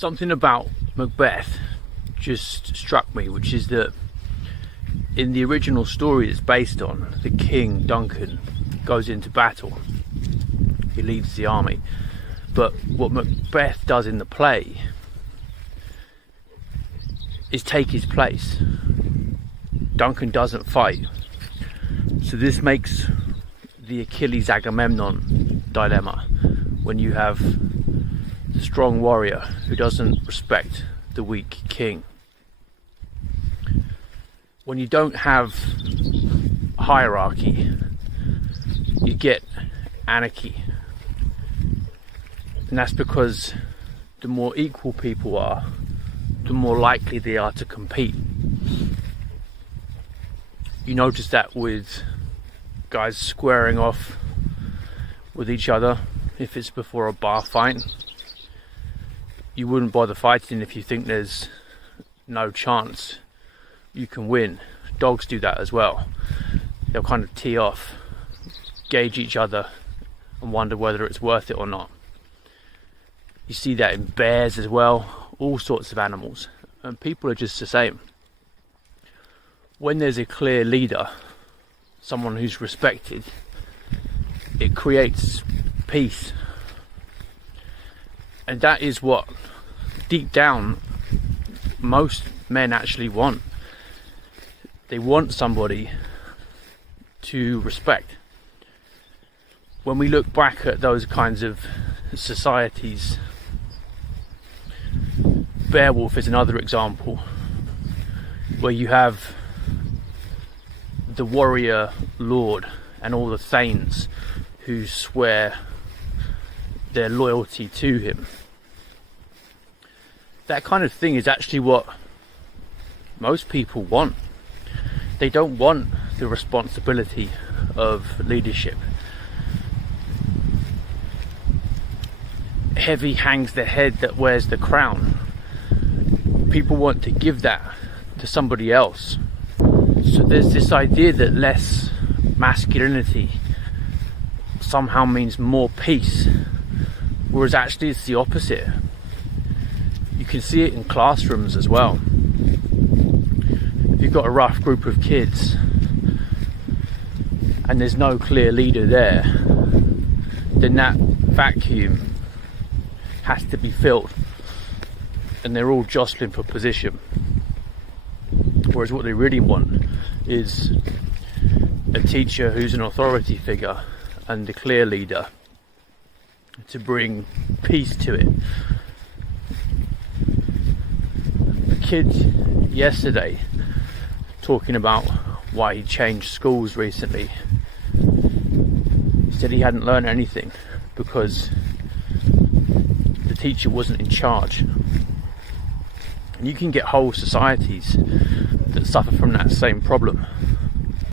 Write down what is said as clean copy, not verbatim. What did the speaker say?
Something about Macbeth just struck me, which is that in the original story it's based on, the king Duncan goes into battle, he leads the army, but what Macbeth does in the play is take his place. Duncan doesn't fight, so this makes the Achilles Agamemnon dilemma, when you have the strong warrior who doesn't respect the weak king. When you don't have hierarchy, you get anarchy, and that's because the more equal people are, the more likely they are to compete. You notice that with guys squaring off with each other. If it's before a bar fight, you wouldn't bother fighting if you think there's no chance you can win. Dogs do that as well. They'll kind of tee off, gauge each other, and wonder whether it's worth it or not. You see that in bears as well, all sorts of animals, and people are just the same. When there's a clear leader, someone who's respected, it creates peace. And that is what, deep down, most men actually want. They want somebody to respect. When we look back at those kinds of societies, Beowulf is another example, where you have the warrior lord and all the thanes who swear their loyalty to him. That kind of thing is actually what most people want. They don't want the responsibility of leadership. Heavy hangs the head that wears the crown. People want to give that to somebody else. So there's this idea that less masculinity somehow means more peace, whereas actually it's the opposite. You can see it in classrooms as well. If you've got a rough group of kids and there's no clear leader there, then that vacuum has to be filled, and they're all jostling for position. Whereas what they really want is a teacher who's an authority figure and a clear leader to bring peace to it. A kid yesterday talking about why he changed schools recently. He said he hadn't learned anything because the teacher wasn't in charge. And you can get whole societies that suffer from that same problem.